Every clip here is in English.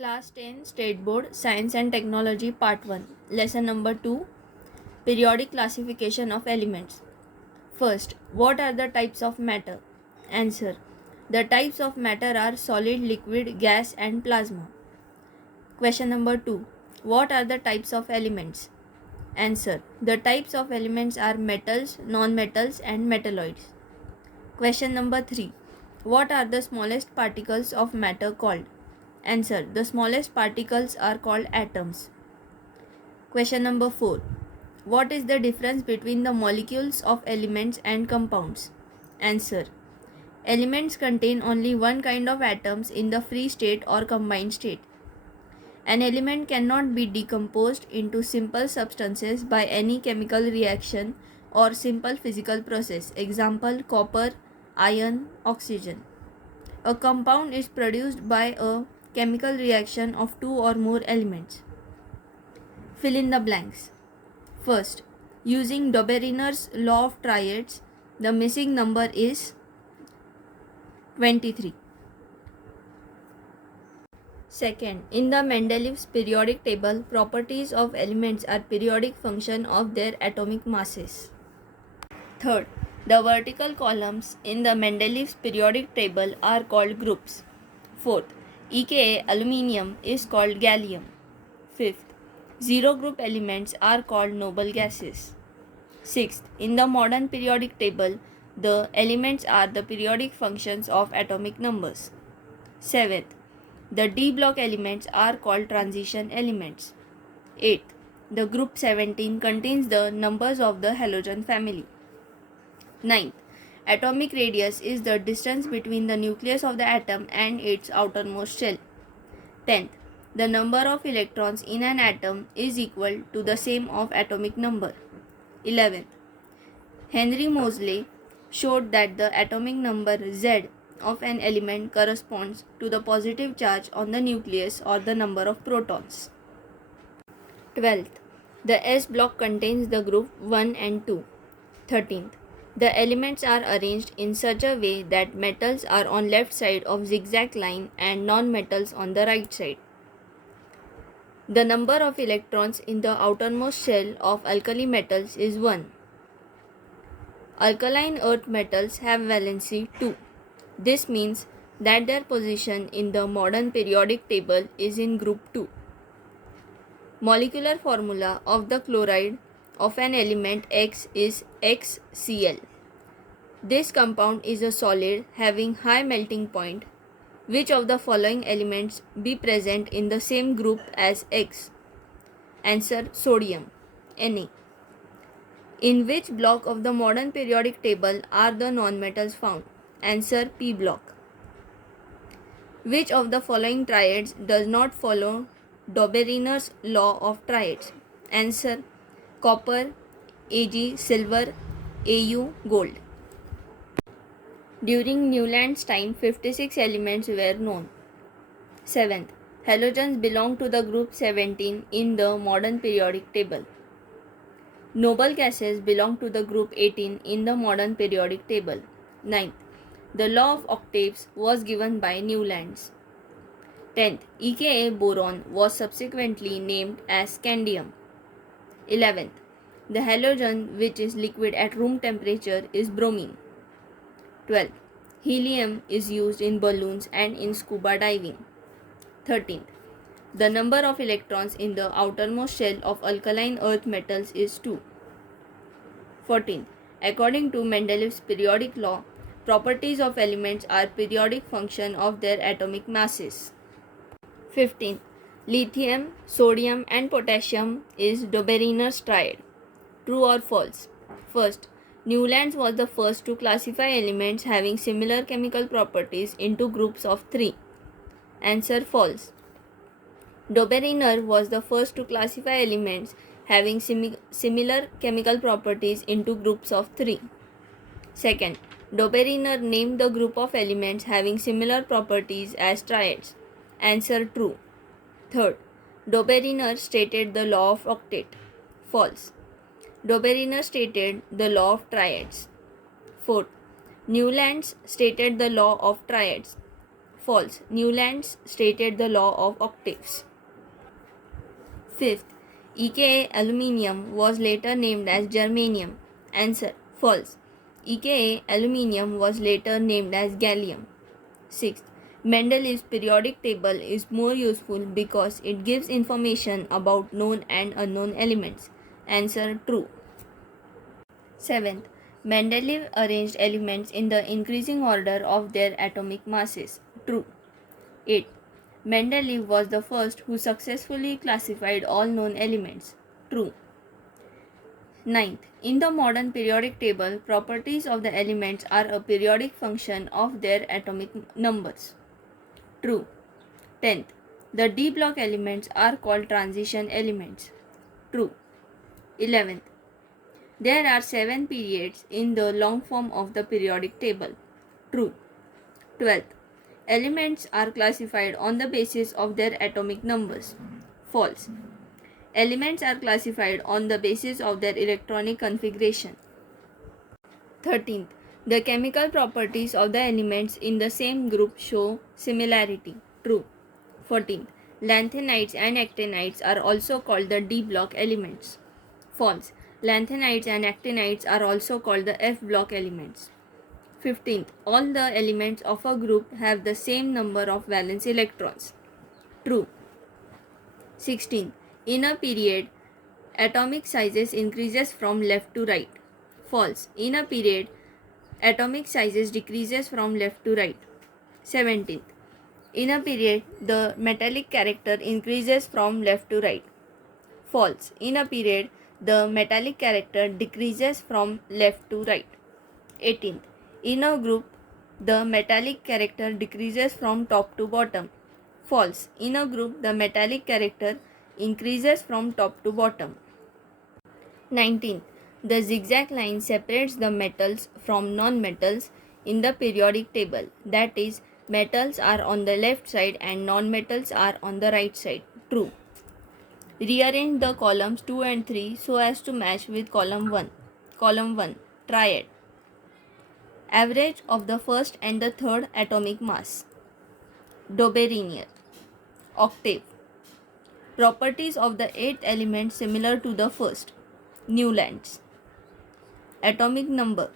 Class 10 State Board Science and Technology Part 1 Lesson number 2 Periodic Classification of Elements. First, what are the types of matter? Answer. The types of matter are solid, liquid, gas and plasma. Question number 2. What are the types of elements? Answer. The types of elements are metals, non-metals and metalloids. Question number 3. What are the smallest particles of matter called? Answer. The smallest particles are called atoms. Question number 4. What is the difference between the molecules of elements and compounds? Answer. Elements contain only one kind of atoms in the free state or combined state. An element cannot be decomposed into simple substances by any chemical reaction or simple physical process. Example: copper, iron, oxygen. A compound is produced by a chemical reaction of two or more elements. Fill in the blanks. First, using Dobereiner's law of triads, the missing number is 23. Second, in the Mendeleev's periodic table, properties of elements are periodic function of their atomic masses. Third, the vertical columns in the Mendeleev's periodic table are called groups. Fourth, EKA aluminium is called gallium. Fifth, zero group elements are called noble gases. Sixth, in the modern periodic table, the elements are the periodic functions of atomic numbers. Seventh, the D block elements are called transition elements. Eighth, the group 17 contains the numbers of the halogen family. Ninth, atomic radius is the distance between the nucleus of the atom and its outermost shell. 10th, the number of electrons in an atom is equal to the same of atomic number. 11th, Henry Moseley showed that the atomic number Z of an element corresponds to the positive charge on the nucleus or the number of protons. 12th, the S block contains the group 1 and 2. 13th, the elements are arranged in such a way that metals are on left side of zigzag line and non-metals on the right side. The number of electrons in the outermost shell of alkali metals is 1. Alkaline earth metals have valency 2. This means that their position in the modern periodic table is in group 2. Molecular formula of the chloride of an element X is XCl. This compound is a solid having high melting point. Which of the following elements be present in the same group as X? Answer: sodium, Na. In which block of the modern periodic table are the nonmetals found? Answer: P block. Which of the following triads does not follow Dobereiner's law of triads? Answer: copper, Ag, silver, Au, gold. During Newland's time, 56 elements were known. 7th, halogens belong to the group 17 in the modern periodic table. Noble gases belong to the group 18 in the modern periodic table. 9th, the law of octaves was given by Newlands. 10th, EKA boron was subsequently named as scandium. 11th, the halogen which is liquid at room temperature is bromine. 12th, helium is used in balloons and in scuba diving. 13th, the number of electrons in the outermost shell of alkaline earth metals is 2. 14th, according to Mendeleev's periodic law, properties of elements are periodic function of their atomic masses. 15th, lithium, sodium and potassium is Dobereiner's triad. True or false? First, Newlands was the first to classify elements having similar chemical properties into groups of 3. Answer: false. Dobereiner was the first to classify elements having similar chemical properties into groups of 3. Second, Dobereiner named the group of elements having similar properties as triads. Answer: true. Third, Dobereiner stated the law of octet. False. Dobereiner stated the law of triads. Fourth, Newlands stated the law of triads. False. Newlands stated the law of octaves. Fifth, aluminium was later named as germanium. Answer. False. Aluminium was later named as gallium. Sixth, Mendeleev's periodic table is more useful because it gives information about known and unknown elements. Answer. True. Seventh, Mendeleev arranged elements in the increasing order of their atomic masses. True. 8. Mendeleev was the first who successfully classified all known elements. True. Ninth, in the modern periodic table, properties of the elements are a periodic function of their atomic numbers. True. 10th, the d block elements are called transition elements. True. 11th, there are 7 periods in the long form of the periodic table. True. 12th, elements are classified on the basis of their atomic numbers. False. Elements are classified on the basis of their electronic configuration. 13th, the chemical properties of the elements in the same group show similarity. True. 14th, lanthanides and actinides are also called the d block elements. False. Lanthanides and actinides are also called the f block elements. 15th, all the elements of a group have the same number of valence electrons. True. 16th, in a period, atomic sizes increases from left to right. False. In a period, atomic sizes decreases from left to right. 17th, in a period, the metallic character increases from left to right. False. In a period, the metallic character decreases from left to right. 18th, in a group, the metallic character decreases from top to bottom. False. In a group, the metallic character increases from top to bottom. 19th, the zigzag line separates the metals from non-metals in the periodic table. That is, metals are on the left side and non-metals are on the right side. True. Rearrange the columns 2 and 3 so as to match with column 1. Column 1. Triad. Average of the first and the third atomic mass. Dobereiner. Octave. Properties of the eighth element similar to the first. Newlands. Atomic number.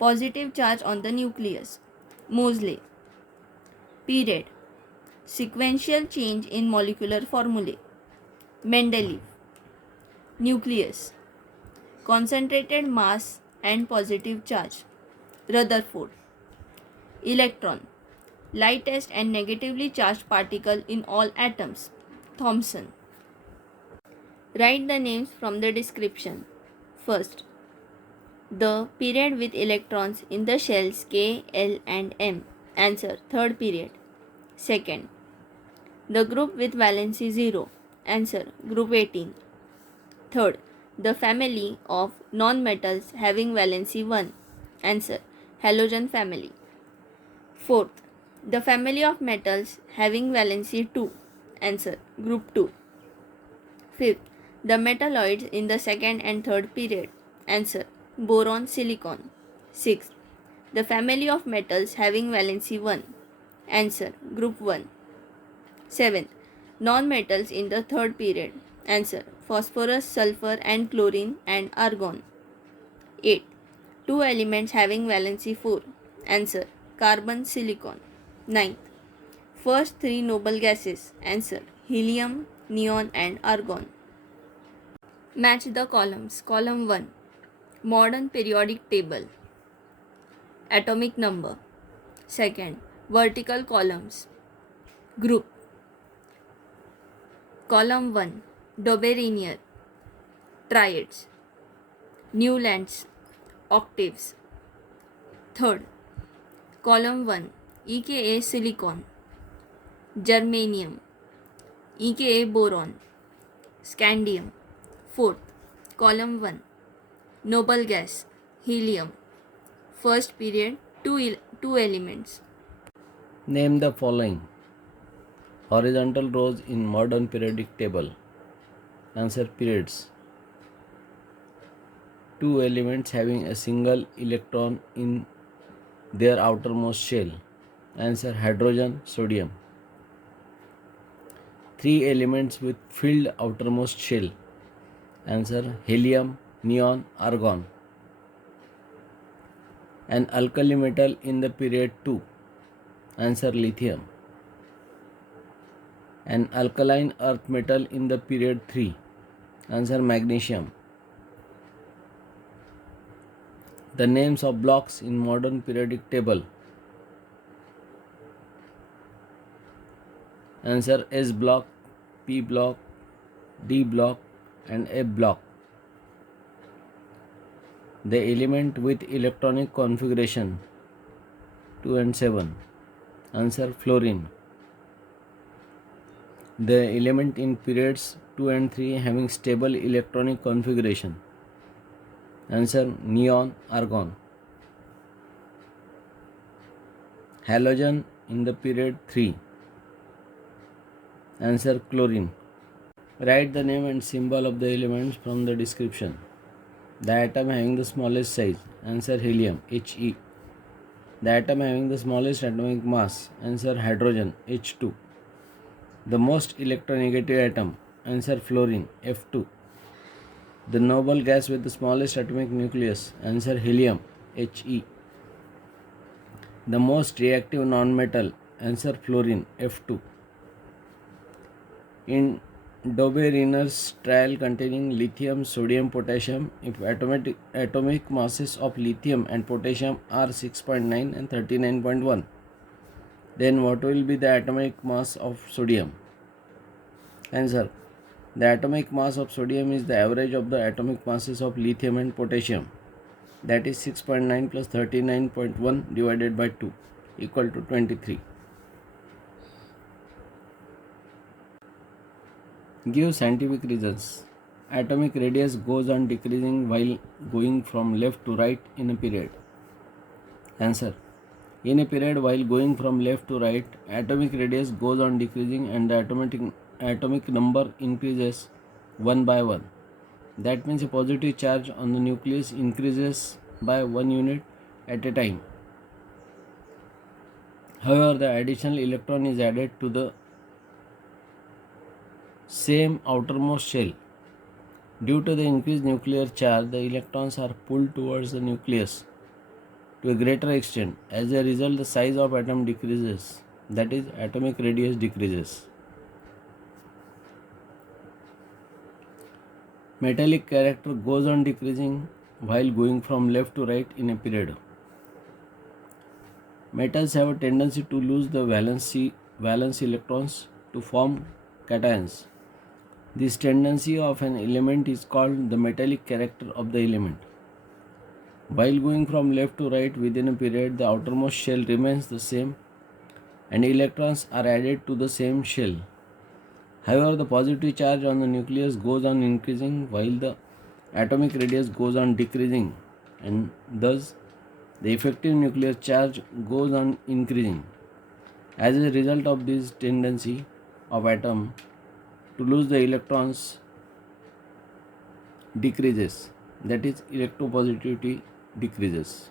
Positive charge on the nucleus. Moseley. Period. Sequential change in molecular formulae. Mendeleev. Nucleus. Concentrated mass and positive charge. Rutherford. Electron. Lightest and negatively charged particle in all atoms. Thomson. Write the names from the description. First, the period with electrons in the shells K, L and M. Answer, third period. Second, the group with valency 0. Answer, group 18. Third, the family of non-metals having valency 1. Answer, halogen family. Fourth, the family of metals having valency 2. Answer, group 2. Fifth, the metalloids in the second and third period. Answer, boron silicon. Sixth, the family of metals having valency 1. Answer, group 1. Seventh, non-metals in the third period. Answer, phosphorus, sulfur and chlorine and argon. 8. Two elements having valency 4. Answer, carbon, silicon. 9th, first 3 noble gases. Answer, helium, neon and argon. Match the columns. Column 1, modern periodic table. Atomic number. Second, vertical columns. Group. Column 1, Dobereiner. Triads. Newlands. Octaves. Third, column 1, EKA silicon. Germanium. EKA boron. Scandium. Fourth, column 1, noble gas. Helium. First period, two elements. Name the following horizontal rows in modern periodic table. Answer, periods. Two elements having a single electron in their outermost shell. Answer hydrogen, sodium. 3 elements with filled outermost shell. Answer helium, neon, argon. An alkali metal in the period 2. Answer lithium. An alkaline earth metal in the period 3. Answer magnesium. The names of blocks in modern periodic table. Answer S block, P block, D block and F block. The element with electronic configuration 2 and 7. Answer fluorine. The element in periods 2 and 3 having stable electronic configuration. Answer neon, argon. Halogen in the period 3. Answer chlorine. Write the name and symbol of the elements from the description. The atom having the smallest size. Answer helium, He. The atom having the smallest atomic mass. Answer hydrogen, H2. The most electronegative atom. Answer fluorine, F2. The noble gas with the smallest atomic nucleus. Answer helium, He. The most reactive nonmetal. Answer fluorine, F2. In Dobe-Rehner's trial containing lithium, sodium, potassium, if atomic masses of lithium and potassium are 6.9 and 39.1, then what will be the atomic mass of sodium? Answer. The atomic mass of sodium is the average of the atomic masses of lithium and potassium, that is 6.9 plus 39.1 divided by 2 equal to 23. Give scientific reasons. Atomic radius goes on decreasing while going from left to right in a period. Answer. In a period while going from left to right, atomic radius goes on decreasing and the atomic number increases one by one. That means a positive charge on the nucleus increases by 1 unit at a time. However, the additional electron is added to the same outermost shell. Due to the increased nuclear charge, the electrons are pulled towards the nucleus to a greater extent. As a result, the size of atom decreases, that is, atomic radius decreases. Metallic character goes on decreasing while going from left to right in a period. Metals have a tendency to lose the valence electrons to form cations. This tendency of an element is called the metallic character of the element. While going from left to right within a period, the outermost shell remains the same and electrons are added to the same shell. However, the positive charge on the nucleus goes on increasing while the atomic radius goes on decreasing, and thus the effective nuclear charge goes on increasing. As a result of this tendency of atom to lose the electrons decreases, that is, electropositivity decreases.